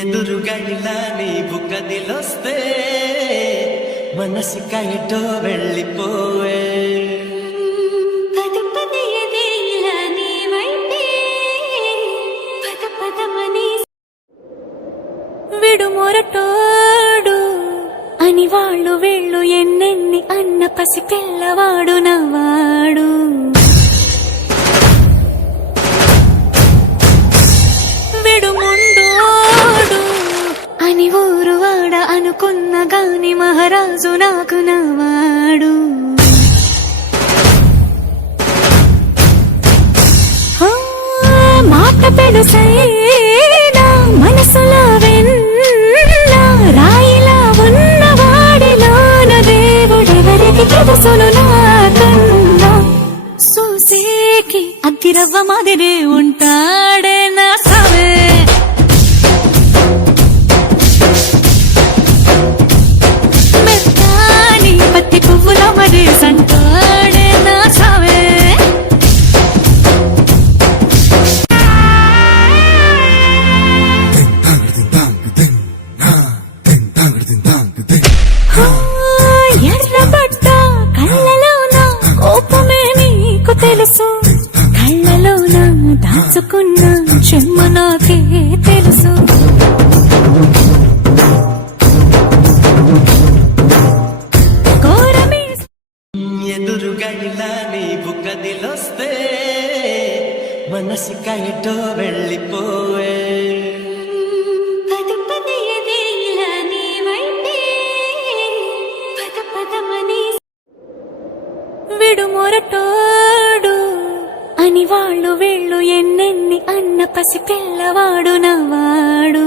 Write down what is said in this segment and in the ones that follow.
ఎదురుగా ఇలా నీవు కదిలొస్తే మనసుక ఎటో వెళ్ళిపోవే విడుమొరటోడు అని వాళ్ళు వీళ్ళు ఎన్నెన్ని అన్న పసి పిల్లవాడు నవ్వాడు. విడుముండోడు అని ఊరువాడ అనుకున్న గాని మహారాజు నాకు నవ్వాడు. మాట పెడుసైనా మనసులో రాయిలా ఉన్నవాడిలోన దేవుడెవరికి తెలుసును నాకన్నా. సూసేకి అగ్గిరవ్వ మాదిరి ఉంటాడే నా సావే. మెత్తాని పత్తి పువ్వుల మరి సంటాడే నా సావే. ఎర్రబడ్డ కళ్ళలోన కోపమే నీకు తెలుసు, కళ్ళలోన దాచుకున్న చెమ్మ నాకే తెలుసు. ఎదురుగా ఇలా నీవు కదిలొస్తే మనసుక ఎటో వెళ్ళిపోవే విడుమొరటోడు అని వాళ్ళు వీళ్ళు ఎన్నెన్ని అన్న పసి పిల్లవాడు నవ్వాడు.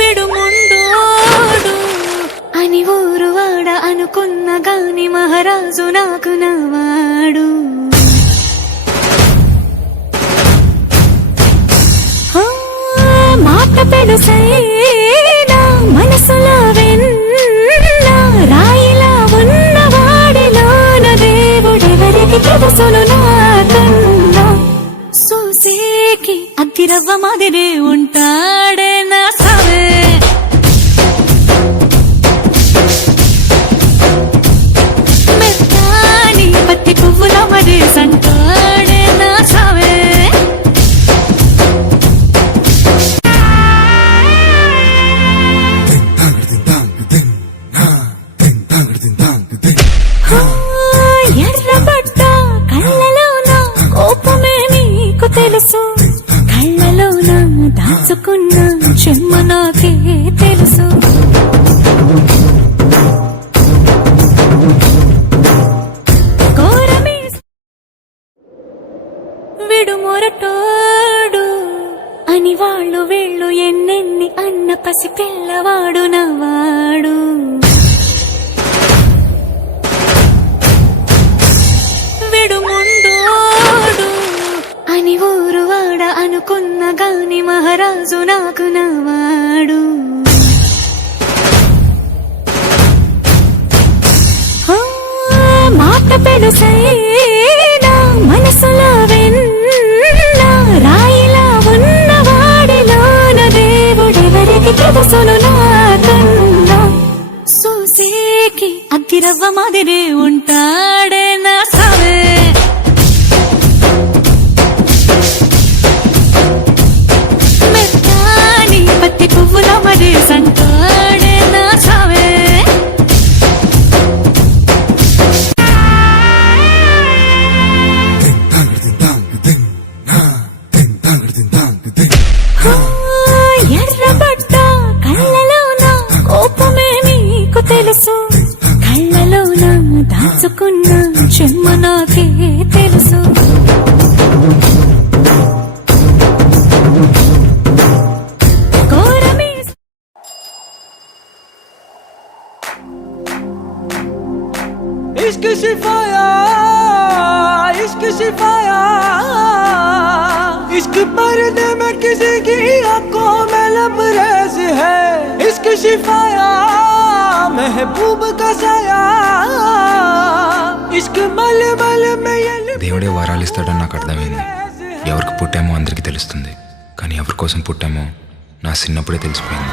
విడుముండోడు అని ఊరువాడ అనుకున్న గాని మహారాజు నాకు నవ్వాడు. మాట పెడుసైనా మనసులో రాయిలా ఉన్నవాడిలోన దేవుడెవరికి తెలుసును నాకన్నా. సూసేకి అగ్గిరవ్వ మాదిరి ఉంటాడే నా సావే. మెత్తాని పత్తి పువ్వుల మరి సంటాడే నా సావే. ఎర్రబడ్డ కళ్ళలోన కోపమే నీకు తెలుసు, కళ్ళలోన దాచుకున్న చెమ్మ నాకే తెలుసు. విడుమొరటోడు అని వాళ్ళు వీళ్ళు ఎన్నెన్ని అన్న పసి పిల్లవాడు నవ్వాడు. విడుముండోడు అని ఊరువాడ అనుకున్న గాని మహారాజు నాకు నవ్వాడు. మాట పెడుసైనా మనసులో రాయిలా ఉన్నవాడిలోన దేవుడెవరికి తెలుసును నాకన్నా. సూసేకి అగ్గిరవ్వ మాదిరి ఉంటాడే నా సావే. మెత్తాని పత్తి పువ్వుల మరి సంటాడే నా సావే. ఎర్రబడ్డ కళ్ళలోన కోపమే నీకు తెలుసు, కళ్ళలోన దాచుకున్న చెమ్మ నాకే తెలుసు. इश्क शिफाया, इश्क शिफाया, इश्क पर्दे में किसी की आंखों में लबरेज है. इश्क शिफाया महबूब का साया, इश्क मल मल में ये దేవుడే వరాలు ఇస్తాడని నాకు అర్థమైంది. ఎవరికి పుట్టామో అందరికీ తెలుస్తుంది, కానీ ఎవరి కోసం పుట్టామో నా చిన్నప్పుడే తెలిసిపోయింది.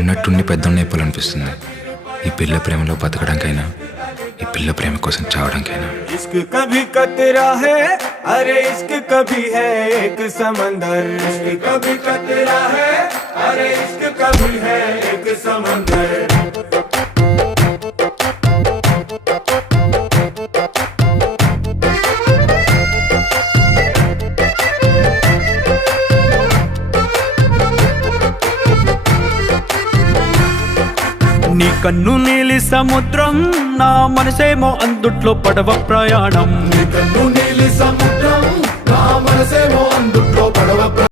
ఉన్నట్టుండి పెద్దోడిని అయిపోవాలనిపిస్తుంది. ఈ పిల్ల ప్రేమలో బతకడానికైనా, ఈ పిల్ల ప్రేమ కోసం చావడానికైనా. इश्क कभी कतरा है, अरे इश्क कभी है एक समंदर. इश्क कभी कतरा है, अरे इश्क कभी है एक समंदर. నీ కన్ను నీలి సముద్రం, నా మనసేమో అందుట్లో పడవ ప్రయాణం. నీలి సముద్రం, నా మనసేమో అందుట్లో పడవ